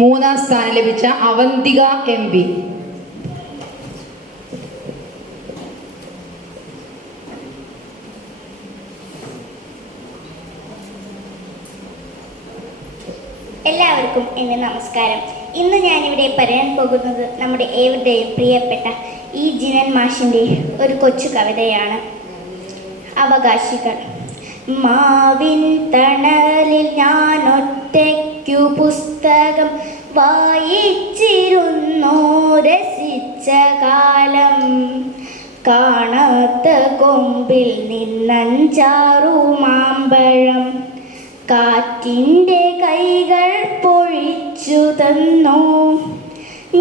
മൂന്നാം സ്ഥാനം ലഭിച്ച അവന്തിക MP. എല്ലാവർക്കും എൻ്റെ നമസ്കാരം. ഇന്ന് ഞാനിവിടെ പറയാൻ പോകുന്നത് നമ്മുടെ ഏവരുടെയും പ്രിയപ്പെട്ട ഈ ജിനൻ മാഷിൻ്റെ ഒരു കൊച്ചു കവിതയാണ്. അവകാശികൾ. മാവിൻ തണലിൽ ഞാൻ ഒറ്റയ്ക്കു പുസ്തകം വായിച്ചിരുന്നോ രസിച്ച കാലം. കാണാത്ത കൊമ്പിൽ നിന്നഞ്ചാറു മാമ്പഴം കാറ്റിൻ്റെ കൈകൾ പൊഴിച്ചു തന്നു.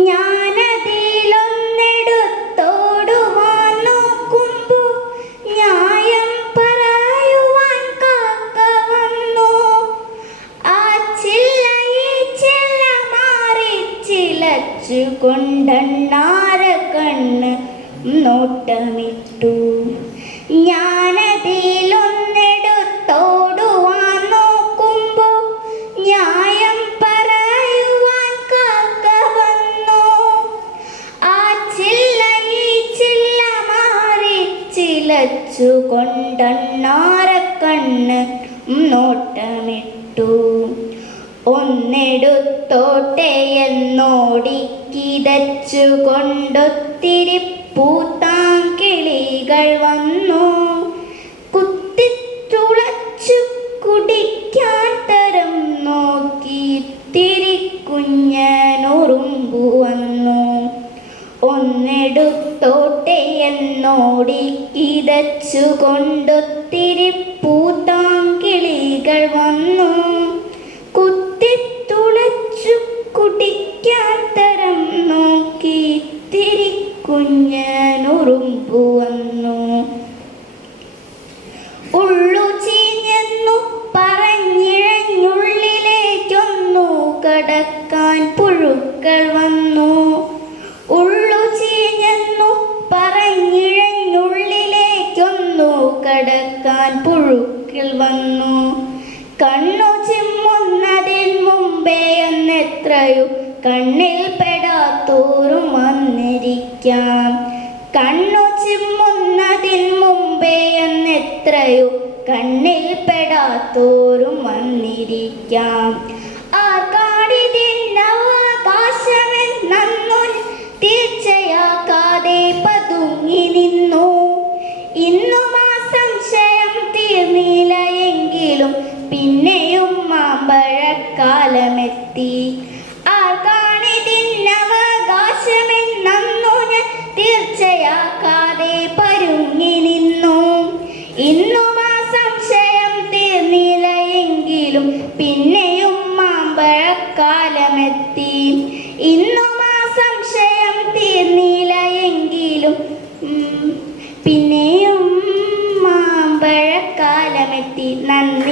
ഞാനതിലൊന്നെടുത്തോടുവാൻ നോക്കുമ്പോ ന്യായം പറയുവാൻ കാക്ക വന്നു. ആ ചില്ല ഈ ചില്ല മാറി ചിലച്ചു കൊണ്ടണ്ണാര കണ്ണ് നോട്ടമിട്ടു. ഞാനതിലൊന്നെടുത്തോടുവാൻ നോക്കുമ്പോ ന്യായം പറയുവാൻ കാക്ക വന്നു. ആ ചില്ല ഈ ചില്ല മാറി ചിലച്ചു കൊണ്ടണ്ണാര കണ്ണ് നോട്ടമിട്ടു. ഒന്നെടുത്തോട്ടെ എന്നോടിക്കിതച്ചു കൊണ്ടൊത്തിരി പൂത്താങ്കിളികൾ വന്നു. കുത്തിത്തുളച്ചു കുടിക്കാൻ തരം നോക്കി തിരി കുഞ്ഞനുറുമ്പു വന്നു. ഒന്നെടുത്തോട്ടെ എന്നോടിക്കിതച്ചു കൊണ്ടൊത്തിരി പൂത്താങ്കിളികൾ വന്നു. കുത്തിത്തുളച്ചു കുടിക്കാൻ തരം നോക്കി തിരി കുഞ്ഞനുറുമ്പു വന്നു. ഉള്ളു ചീഞ്ഞെന്നു പറഞ്ഞിഴഞ്ഞുള്ളിലേക്കൊന്നു കടക്കാൻ പുഴുക്കൾ വന്നു. ഉള്ളു ചീഞ്ഞെന്നു പറഞ്ഞിഴഞ്ഞുള്ളിലേക്കൊന്നു കടക്കാൻ പുഴുക്കൾ വന്നു. കണ്ണു ചിമ്മുന്നതിന് മുമ്പേ എന്നെത്രയോ കണ്ണിൽ പെടാത്തോറും വന്നിരിക്കാം. കണ്ണു ചിമ്മുന്നതിന് മുമ്പേ എന്നെത്രയോ കണ്ണിൽ പെടാത്തോറും വന്നിരിക്കാം. ആർക്കാണിതിന്നവകാശമെന്നു തീർച്ചയാക്കാതെ പതുങ്ങി നിന്നു. ഇന്നും ആ സംശയം തീർന്നില്ല എങ്കിലും പിന്നെയും മാമ്പഴക്കാലമെത്തി. ആർക്കാണിതിന്നവകാശമെന്നു ഞാൻ തീർച്ചയാക്കാതെ പരുങ്ങി നിന്നു. ഇന്നും ആ സംശയം തീർന്നില്ല എങ്കിലും പിന്നെയും മാമ്പഴക്കാലമെത്തി. ഇന്നും ആ സംശയം തീർന്നില്ല എങ്കിലും പിന്നെയും മാമ്പഴക്കാലമെത്തി. നന്ദി.